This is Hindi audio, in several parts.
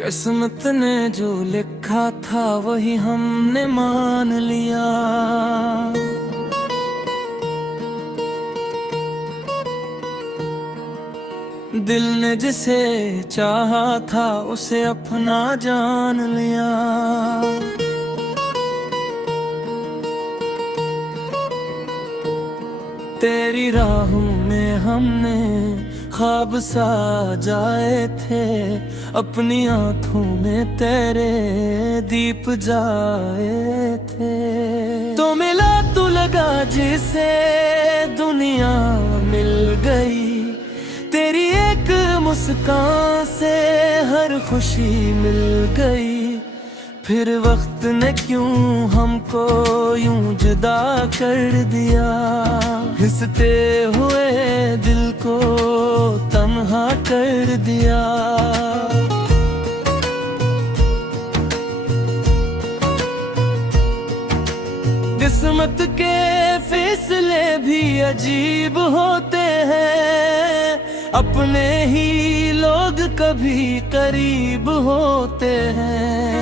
किस्मत ने जो लिखा था वही हमने मान लिया। दिल ने जिसे चाहा था उसे अपना जान लिया। तेरी राहों में हमने ख्वाब सजाए थे, अपनी आंखों में तेरे दीप जाए थे। तो मिला तू लगा जिसे दुनिया मिल गई, तेरी एक मुस्कान से हर खुशी मिल गई। फिर वक्त ने क्यों हमको यूं जुदा कर दिया, हंसते हुए दिल को तन्हा कर दिया। किस्मत के फैसले भी अजीब होते हैं, अपने ही लोग कभी करीब होते हैं।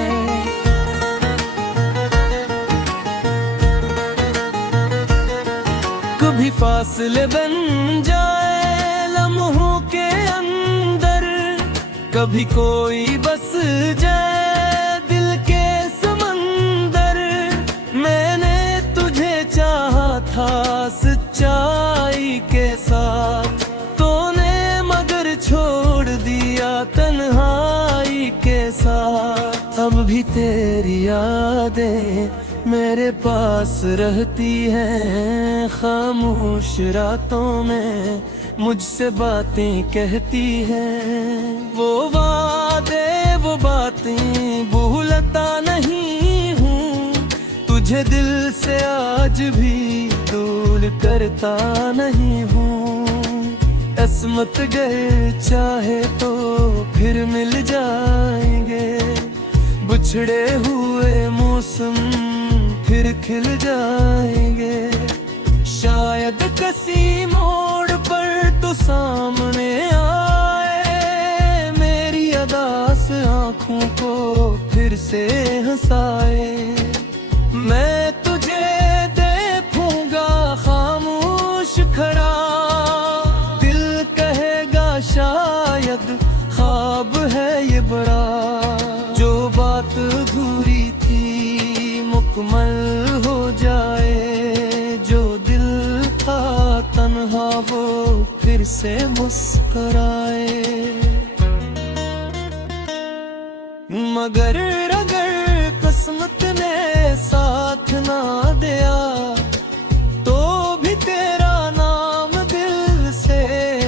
कभी फासले बन जाए लम्हों के अंदर, कभी कोई बस जाए दिल के समंदर। मैंने तुझे चाहा था सच्चाई के साथ, तूने मगर छोड़ दिया तन्हाई के साथ। अब भी तेरी यादें मेरे पास रहती हैं, खामोश रातों में मुझसे बातें कहती हैं। वो वादे वो बातें भूलता नहीं हूँ, तुझे दिल से आज भी दूर करता नहीं हूँ। किस्मत गए चाहे तो फिर मिल जाएंगे, बिछड़े हुए मौसम फिर खिल जाएंगे। शायद किसी मोड़ पर तो सामने आए, मेरी अदास आँखों को फिर से हंसाए। मैं तुझे देखूंगा खामोश खड़ा, दिल कहेगा शायद ख्वाब है ये बड़ा। जो बात अधूरी थी मुकम्मल हो जाए, जो दिल था तन्हा वो फिर से मुस्कुराए। मगर अगर किस्मत ने साथ ना दिया, तो भी तेरा नाम दिल से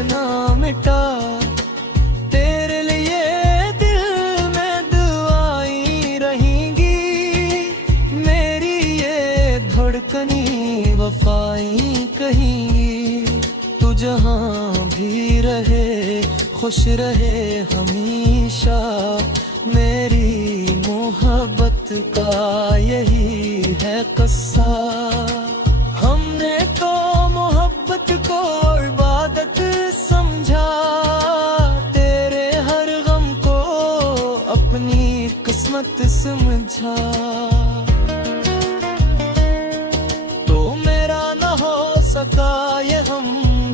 ना मिटा। तेरे लिए दिल में दुआएं रहेंगी, मेरी ये धड़कनी वफाएं कहेंगी। तू जहाँ भी रहे खुश रहे हमेशा, मेरी मोहब्बत का यही है किस्सा। हमने तो मोहब्बत को इबादत समझा, तेरे हर गम को अपनी किस्मत समझा। तो मेरा न हो सका ये हम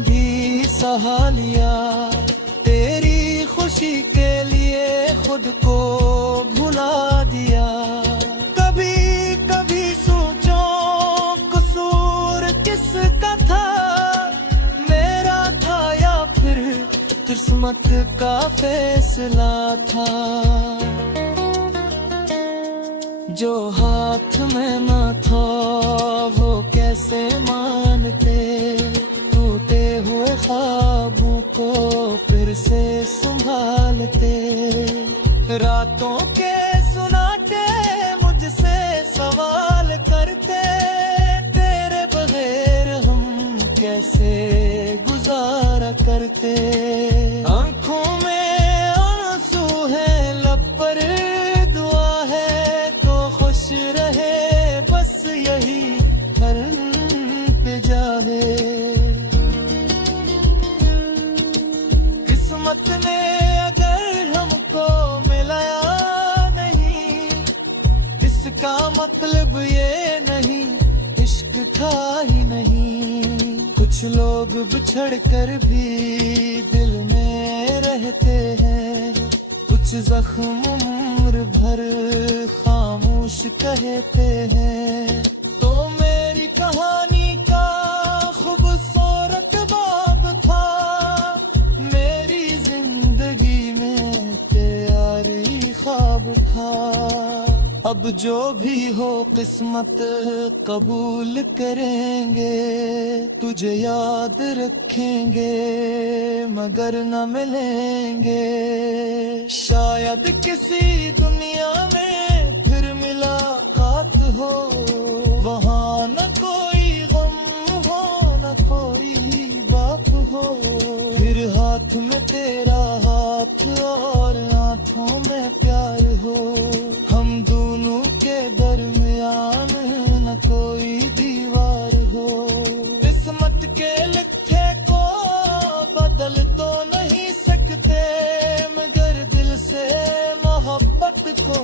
भी सहा लिया, तेरी खुशी के लिए खुद को भुला दिया। कभी कभी सोचो कसूर किसका था, मेरा था या फिर किस्मत का फैसला था। जो हाथ में ना था वो कैसे मानते, टूटे हुए ख्वाबों को फिर से संभालते। रातों के सुनाते मुझसे सवाल करते, तेरे बगैर हम कैसे गुजारा करते। आंखों में आंसू है लब पर दुआ है, तो खुश रहे बस यही हर पे जावे। किस्मत ने अगर हमको मिलाया मतलब ये नहीं इश्क था ही नहीं। कुछ लोग बिछड़ कर भी दिल में रहते हैं, कुछ जख्म उम्र भर खामोश कहते हैं। तो मेरी कहानी का खूबसूरत बाब था, मेरी जिंदगी में प्यार ही ख्वाब था। अब जो भी हो किस्मत कबूल करेंगे, तुझे याद रखेंगे मगर न मिलेंगे। शायद किसी दुनिया में फिर मुलाकात हो, वहाँ न कोई गम हो न कोई बात हो। फिर हाथ में तेरा हाथ और आंखों में प्यार हो, हम दोनों के दरमियान न कोई दीवार हो। किस्मत के लिखे को बदल तो नहीं सकते, मगर दिल से मोहब्बत को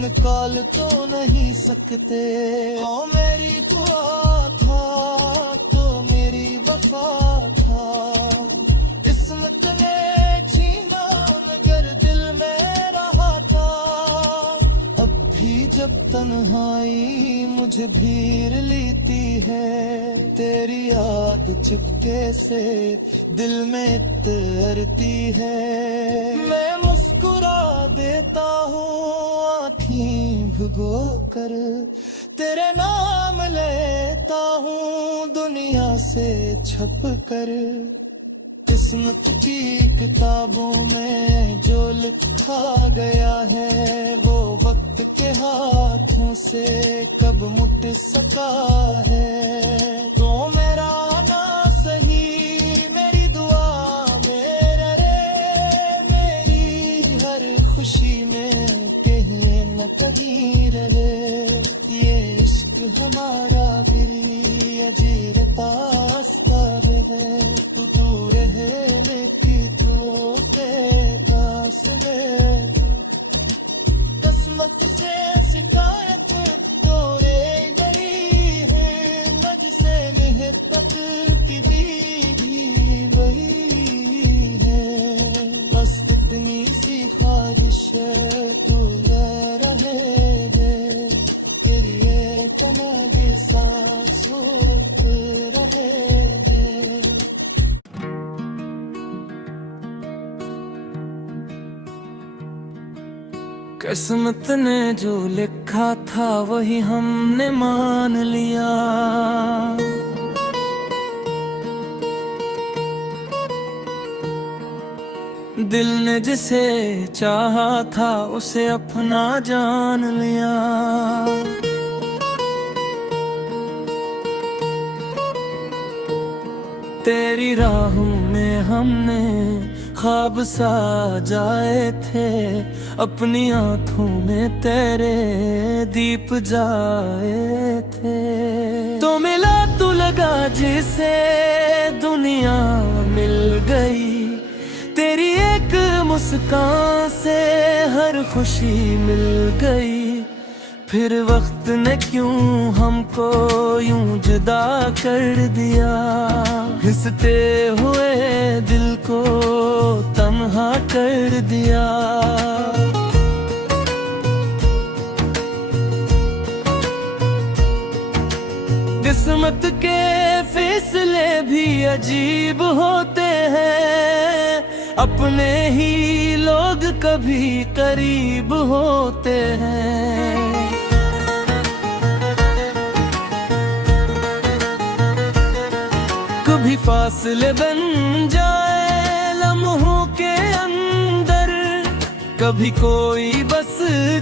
निकाल तो नहीं सकते। ओ मेरी दुआ था तो मेरी वफा था, किस्मत ने छीना मगर दिल में रहा था। अब भी जब तन्हाई मुझे भीर लेती है, तेरी याद चुपके से दिल में तैरती है। मैं मुस्कुरा देता हूँ आँखें भिगो कर, तेरे नाम लेता हूँ दुनिया से छप कर। किस्मत की किताबों में जो लिखा गया है, वो वक्त के हाथों से कब मुट सका है। तो मेरा आना सही मेरी दुआ में रहे, मेरी हर खुशी में कहीं न कहीं रहे। ये इश्क हमारा भी अजीरता अस्तार है, तू रहे लेती तो के पास रहे। किस्मत से शिकायत तोरे गरी है, मुझसे निहत्तक की भी वही है। बस इतनी सी ख्वाहिश तू ये रहे रे, फिर ये तनागे सांस रहे रे। किस्मत ने जो लिखा था वही हमने मान लिया। दिल ने जिसे चाहा था उसे अपना जान लिया। तेरी राहों में हमने ख्वाब सजाए थे, अपनी आंखों में तेरे दीप जाए थे। तो मिला तू लगा जिसे दुनिया मिल गई, तेरी एक मुस्कान से हर खुशी मिल गई। फिर वक्त ने क्यों हमको यूं जुदा कर दिया, हंसते हुए दिल को तन्हा कर दिया। किस्मत के फैसले भी अजीब होते हैं, अपने ही लोग कभी करीब होते हैं। कभी फासले बन जाए लम्हों के अंदर, कभी कोई बस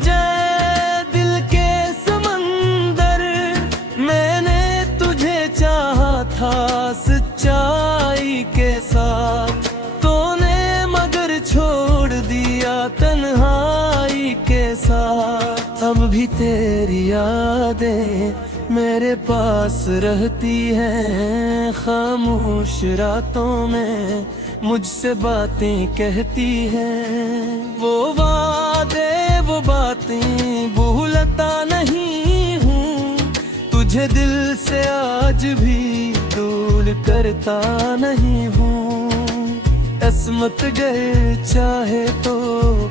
जाए दिल के समंदर। मैंने तुझे चाहा था सच्चाई के साथ, तूने मगर छोड़ दिया तन्हाई के साथ। अब भी तेरी यादें मेरे पास रहती है, खामोश रातों में मुझसे बातें कहती है। वो वादे वो बातें भूलता नहीं हूँ, तुझे दिल से आज भी दूर करता नहीं हूँ। किस्मत गए चाहे तो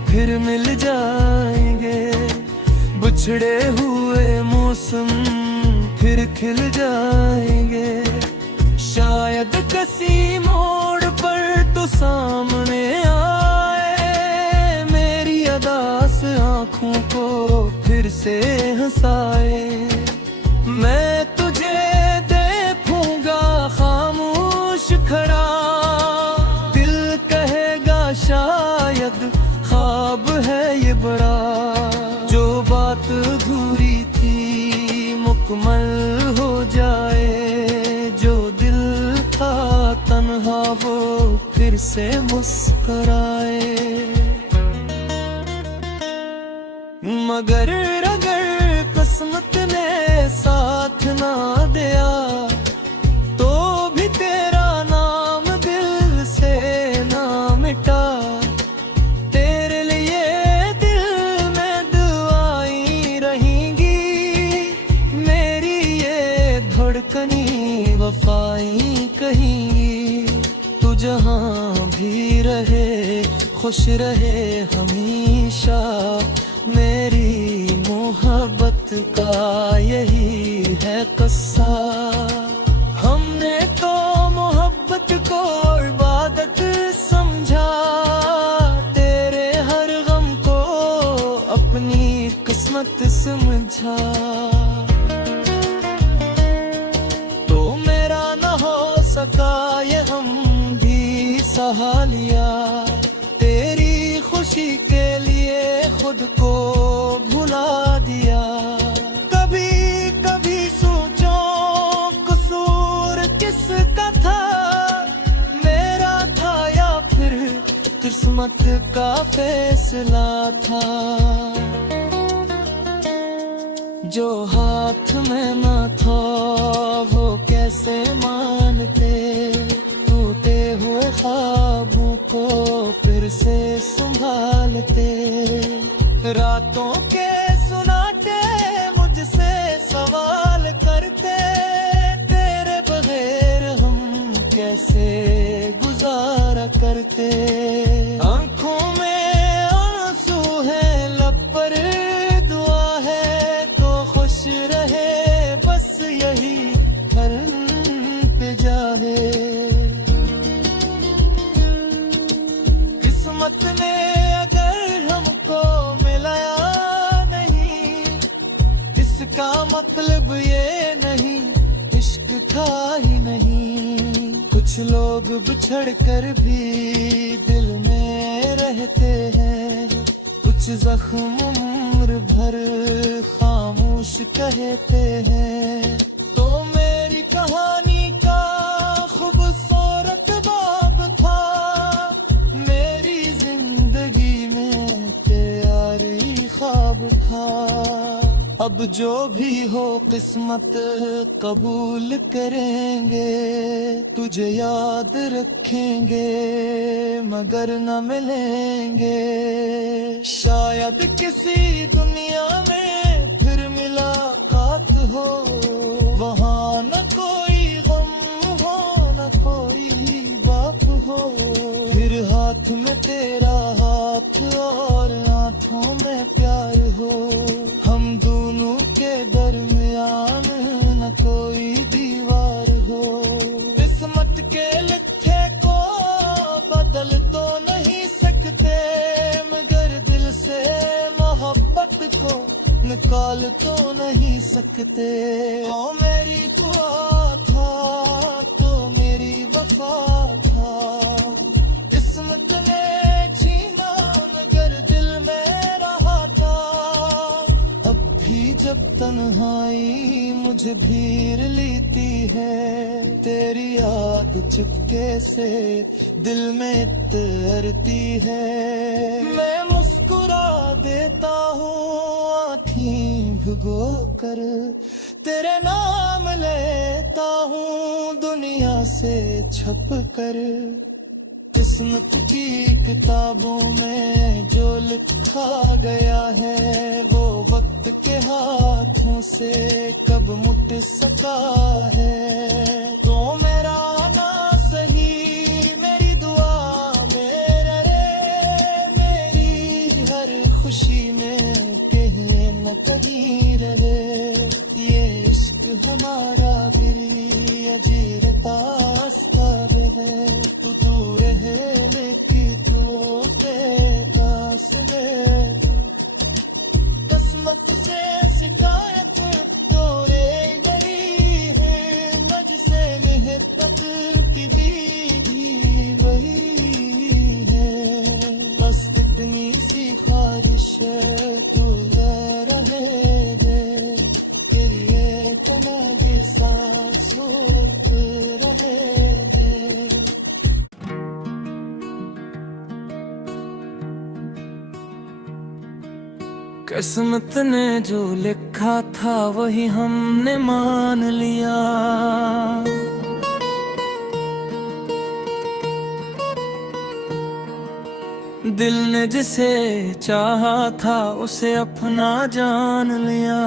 फिर मिल जाएंगे, बिछड़े हुए मौसम फिर खिल जाएंगे। शायद किसी मोड़ पर तो सामने आए, मेरी अदास आँखों को फिर से हंसाए। मैं तुझे देखूंगा खामोश खड़ा, दिल कहेगा शायद ख्वाब है ये बड़ा। जो बात अधूरी थी मुकम्मल हो जाए, जो दिल था तन्हा वो फिर से मुस्कुराए। मगर अगर किस्मत ने साथ ना दिया तो भी तेरा नाम दिल से ना मिटा। तेरे लिए दिल में दुआएं रहेंगी, मेरी ये धड़कनी वफाएं कहेंगी। तू जहाँ भी रहे खुश रहे हमेशा, मेरी मोहब्बत का यही है किस्सा। हमने तो मोहब्बत को इबादत समझा, तेरे हर गम को अपनी किस्मत समझा। तो मेरा न हो सका ये हम भी सहा लिया, तेरी खुशी के लिए खुद को भुला दिया। कभी कभी सोचो कसूर किसका था, मेरा था या फिर किस्मत का फैसला था। जो हाथ में न था वो कैसे मानते, टूटे हुए ख्वाबों को फिर से संभालते। रातों के सुनाते मुझसे सवाल करते, तेरे बगैर हम कैसे गुजारा करते। आंखों में आंसू है लब पर दुआ है, तो खुश रहे बस यही हर इंतजा है। किस्मत ने अगर हमको मिलाया नहीं, इसका मतलब ये नहीं इश्क था ही नहीं। कुछ लोग बिछड़ कर भी दिल में रहते हैं, कुछ जख्म उम्र भर खामोश कहते हैं। तो मेरी कहानी का खूबसूरत बाब था, मेरी जिंदगी में तेरी ख्वाब था। अब जो भी हो किस्मत कबूल करेंगे, तुझे याद रखेंगे मगर न मिलेंगे। शायद किसी दुनिया में फिर मुलाकात हो, वहाँ न कोई गम हो न कोई बाप हो। फिर हाथ में तेरा हाथ और आंखों में प्यार हो, हम दोनों के दरमियान न कोई दीवार हो। किस्मत के लिखे को बदल तो नहीं सकते, मगर दिल से मोहब्बत को निकाल तो नहीं सकते। ओ मेरी दुआ था तो मेरी वफा था, किस्मत ने छीना मगर दिल में रहा था। अब भी जब तन्हाई मुझे भीर लेती है, तेरी याद चुपके से दिल में तैरती है। मैं मुस्कुरा देता हूँ आँखें भिगो कर, तेरे नाम लेता हूँ दुनिया से छप कर। किस्मत की किताबों में जो लिखा गया है वो वक्त के हाथों से कब मुट सका है। तो मेरा ना सही मेरी दुआ मेरे रे, मेरी हर खुशी में कहीं न कहीं रहे। ये इश्क हमारा भी अजीरता है, तू रहे लेकिन तो तेरे पास है। किस्मत से शिकायत तोरे बड़ी है, मुझसे मेहनत की भी वही है। बस इतनी सी ख्वाहिश है तू रहे जे, फिर ये तनागी सांस रहे। किस्मत ने जो लिखा था वही हमने मान लिया। दिल ने जिसे चाहा था उसे अपना जान लिया।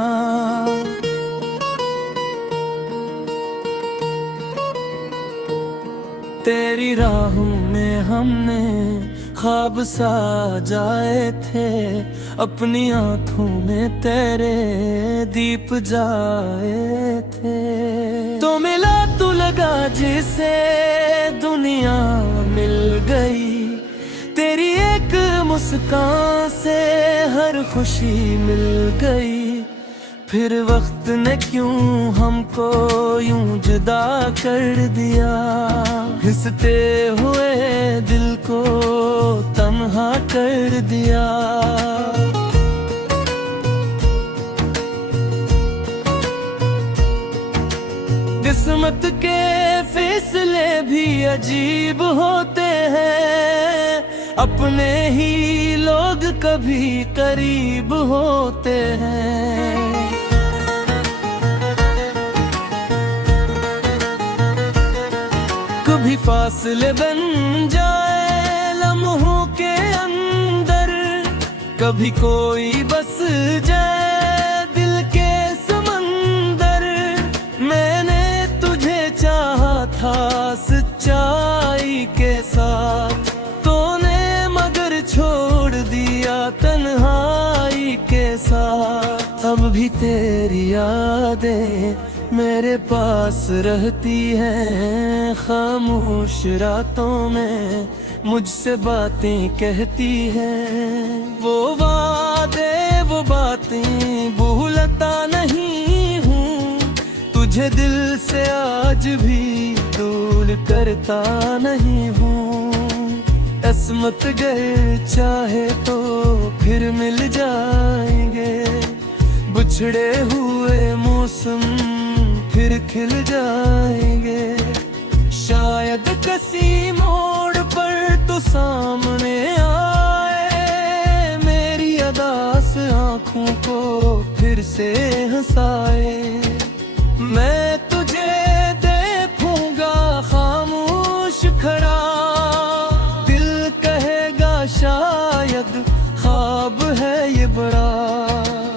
तेरी राहों में हमने ख्वाब सजाए थे, अपनी आंखों में तेरे दीप जाए थे। तो मिला तू लगा जिसे दुनिया मिल गई, तेरी एक मुस्कान से हर खुशी मिल गई। फिर वक्त ने क्यों हमको यूं जुदा कर दिया, हंसते हुए दिल को तन्हा कर दिया। किस्मत के फैसले भी अजीब होते हैं, अपने ही लोग कभी करीब होते हैं। कभी फासले बन जाए लम्हों के अंदर, कभी कोई बस जाए दिल के समंदर। मैंने तुझे चाहा था सच्चाई के साथ, तूने मगर छोड़ दिया तन्हाई के साथ। अब भी तेरी यादें मेरे पास रहती है, खामोश रातों में मुझसे बातें कहती है। वो वादे वो बातें भूलता नहीं हूँ, तुझे दिल से आज भी दूर करता नहीं हूँ। किस्मत गए चाहे तो फिर मिल जाएंगे, बिछड़े हुए मौसम फिर खिल जाएंगे। शायद किसी मोड़ पर तो सामने आए, मेरी अदास आँखों को फिर से हंसाए। मैं तुझे देखूंगा खामोश खड़ा, दिल कहेगा शायद ख्वाब है ये बड़ा।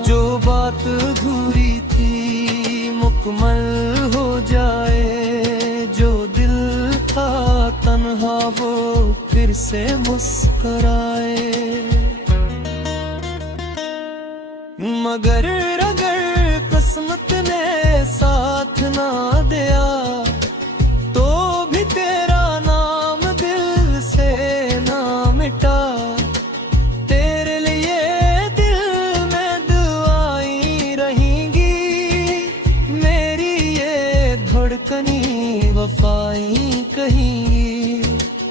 जो बात अधूरी थी मुकम्मल हो जाए, जो दिल था तन्हा वो फिर से मुस्कुराए। मगर अगर किस्मत ने साथ ना दिया, तो भी तेरा नाम दिल से ना मिटा। तेरे लिए दिल में दुआएं रहेंगी, मेरी ये धड़कनी वफाई कहेंगी।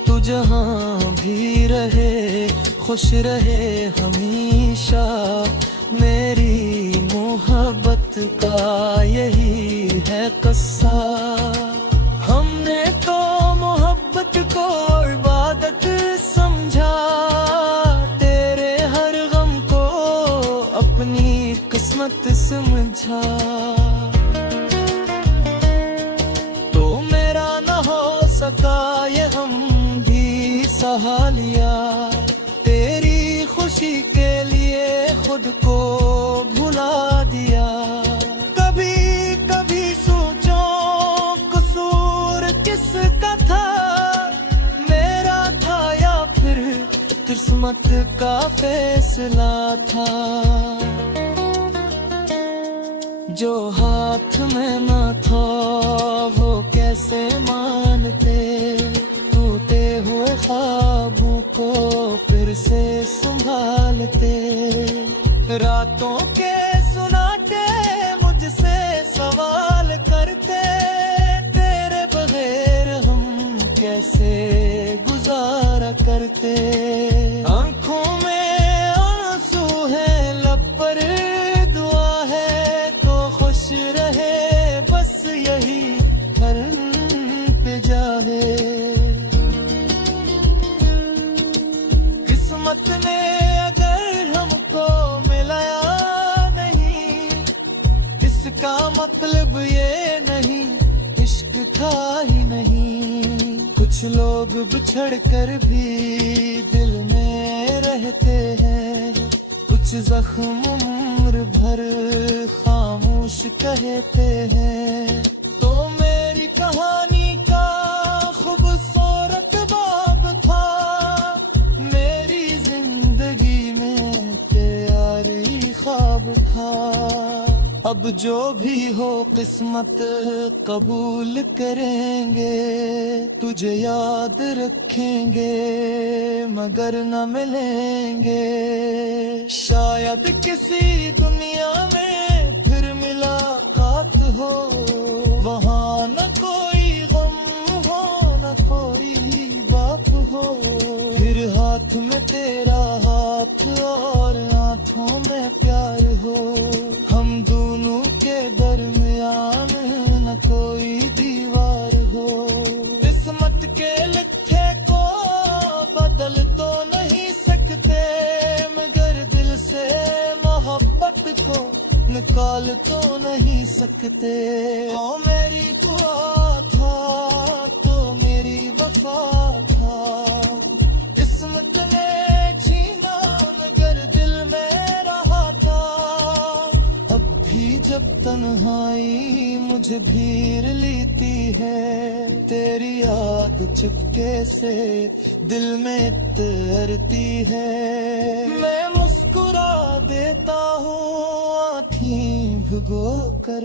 तू जहाँ भी रहे खुश रहे हमेशा, मेरी मोहब्बत का यही है किस्सा। हमने तो मोहब्बत को इबादत समझा, तेरे हर गम को अपनी किस्मत समझा। तो मेरा न हो सका ये हम भी किस्मत का फैसला था, जो हाथ में न था वो कैसे मानते। टूटे हुए ख्वाबों को फिर से संभालते। रातों के सुनाते मुझसे सवाल करते, तेरे बगैर हम कैसे गुजारा करते। आंखों में आंसू है, लब पर दुआ है, तो खुश रहे बस यही हर पे जाए। किस्मत ने अगर हमको मिलाया नहीं, इसका मतलब ये नहीं इश्क था ही नहीं। कुछ लोग बिछड़ कर भी दिल में रहते हैं, कुछ जख्म उम्र भर खामोश कहते हैं। तो मेरी कहानी का खूबसूरत बाब था, मेरी जिंदगी में प्यारी ख्वाब था। अब जो भी हो किस्मत कबूल करेंगे, तुझे याद रखेंगे मगर न मिलेंगे। शायद किसी दुनिया में फिर मुलाकात हो, वहाँ न कोई गम हो न कोई बात हो। फिर हाथ में तेरा हाथ और आंखों में प्यार हो, हम दोनों के दरमियान न कोई दीवार हो। किस्मत के लिखे को बदल तो नहीं सकते, मगर दिल से मोहब्बत को निकाल तो नहीं सकते। ओ मेरी दुआ था तो मेरी वफा था, किस्मत ने छीना मगर दिल में रहा था। अब भी जब तन्हाई मुझे भीर लेती है, तेरी याद चुपके से दिल में तैरती है। मैं मुस्कुरा देता हूँ आँखें भिगो कर,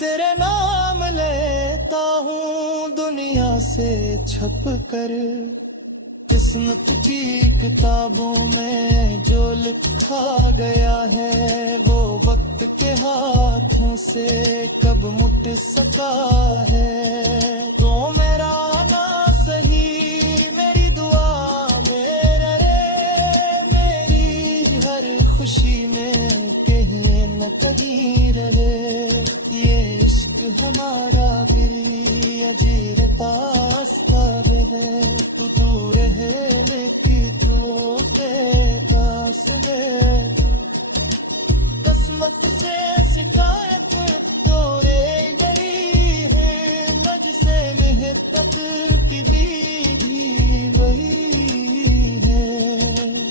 तेरे नाम लेता हूँ दुनिया से छप कर। किस्मत की किताबों में जो लिखा गया है, वो वक्त के हाथों से कब मुट सका है। तो मेरा आना सही मेरी दुआ में रहे, मेरी हर खुशी में कहीं न कहीं रहे। ये इश्क हमारा भी अजीरता है, तू रहने की तो के पास है। किस्मत से शिकायत तोरे डरी है, मुझसे मेहनत की भी वही है।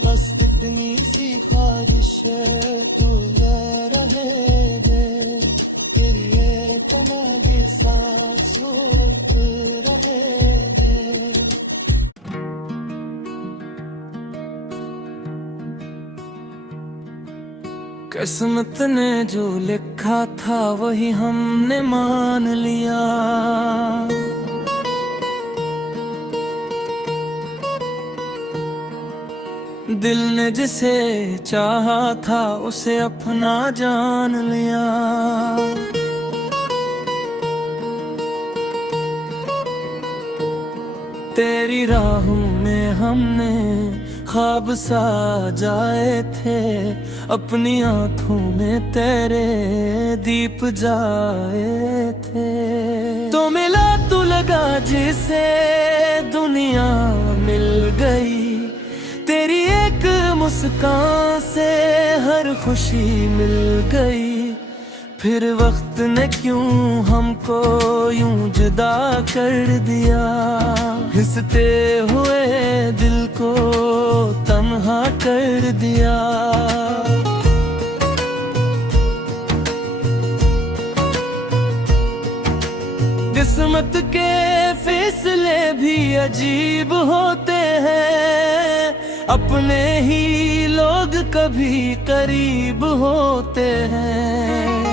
बस इतनी सी ख्वाहिश है तू ये रहे दे, ये तुम्हारी सांस रहे दे। किस्मत ने जो लिखा था वही हमने मान लिया। दिल ने जिसे चाहा था उसे अपना जान लिया। तेरी राहों में हमने ख्वाब सजाए थे, अपनी आंखों में तेरे दीप जाए थे। तो मिला तू लगा जिसे दुनिया मिल गई, तेरी एक मुस्कान से हर खुशी मिल गई। फिर वक्त ने क्यों हमको यूं जुदा कर दिया, हंसते हुए दिल को तन्हा कर दिया। किस्मत के फैसले भी अजीब होते हैं, अपने ही लोग कभी करीब होते हैं।